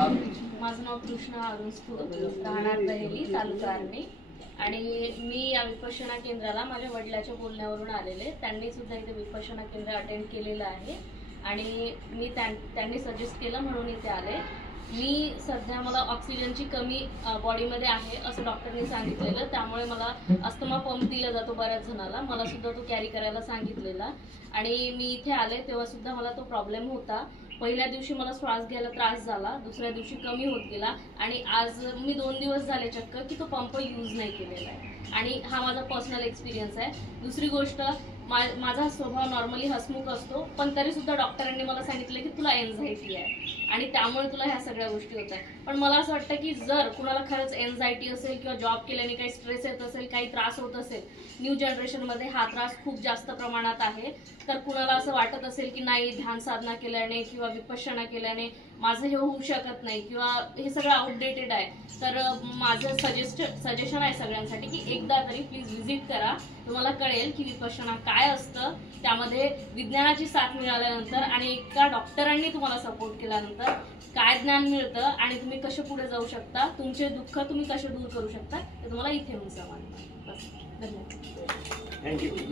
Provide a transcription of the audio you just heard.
माझं नाव कृष्णा अरुण स्थूर, राहणार दहेली, तालुका आर्णी. आणि मी या विपश्यना केंद्राला माझ्या वडिलांच्या बोलण्यावरून आलेले. त्यांनी सुद्धा इथे विपश्यना केंद्र अटेंड केलेलं आहे आणि त्यांनी सजेस्ट केलं म्हणून इथे आले. मी सध्या मला ऑक्सिजनची कमी बॉडीमध्ये आहे असं डॉक्टरनी सांगितलेलं, त्यामुळे मला अस्थमा पंप दिला जातो बऱ्याच जणाला, मला सुद्धा तो कॅरी करायला सांगितलेला. आणि मी इथे आले तेव्हा सुद्धा मला तो प्रॉब्लेम होता. पहिल्या दिवशी मला श्वास घ्यायला त्रास झाला, दुसऱ्या दिवशी कमी होत गेला आणि आज मी 2 दिवस झाले चक्क की तो पंप यूज नाही केलेला आहे. आणि हा माझा पर्सनल एक्सपिरियन्स आहे. दुसरी गोष्ट, माझा स्वभाव नॉर्मली हसमुख असतो, पण तरी सुद्धा डॉक्टरांनी मला सांगितलं की तुला एन्झायटी आहे आणि त्यामुळे तुला ह्या सगळ्या गोष्टी होत आहेत. पण मला असं वाटतं की जर कुणाला खरंच एन्झायटी असेल किंवा जॉब केल्याने काही स्ट्रेस येत असेल, काही त्रास होत असेल, न्यू जनरेशनमध्ये हा त्रास खूप जास्त प्रमाणात आहे, तर कुणाला असं वाटत असेल की नाही ध्यान साधना केल्याने किंवा विपश्यना केल्याने माझं हे होऊ शकत नाही किंवा हे सगळं आउटडेटेड आहे, तर माझं सजेशन आहे सगळ्यांसाठी की एकदा तरी प्लीज व्हिजिट करा. तुम्हाला कळेल की विपश्यना काय असतं, त्यामध्ये विज्ञानाची साथ मिळाल्यानंतर आणि एका डॉक्टरांनी तुम्हाला सपोर्ट केल्यानंतर काय ज्ञान मिळतं आणि तुम्ही कसे पुढे जाऊ शकता, तुमचे दुःख तुम्ही कसे दूर करू शकता, ते तुम्हाला इथे येऊन समजणार. बस, धन्यवाद. थँक्यू.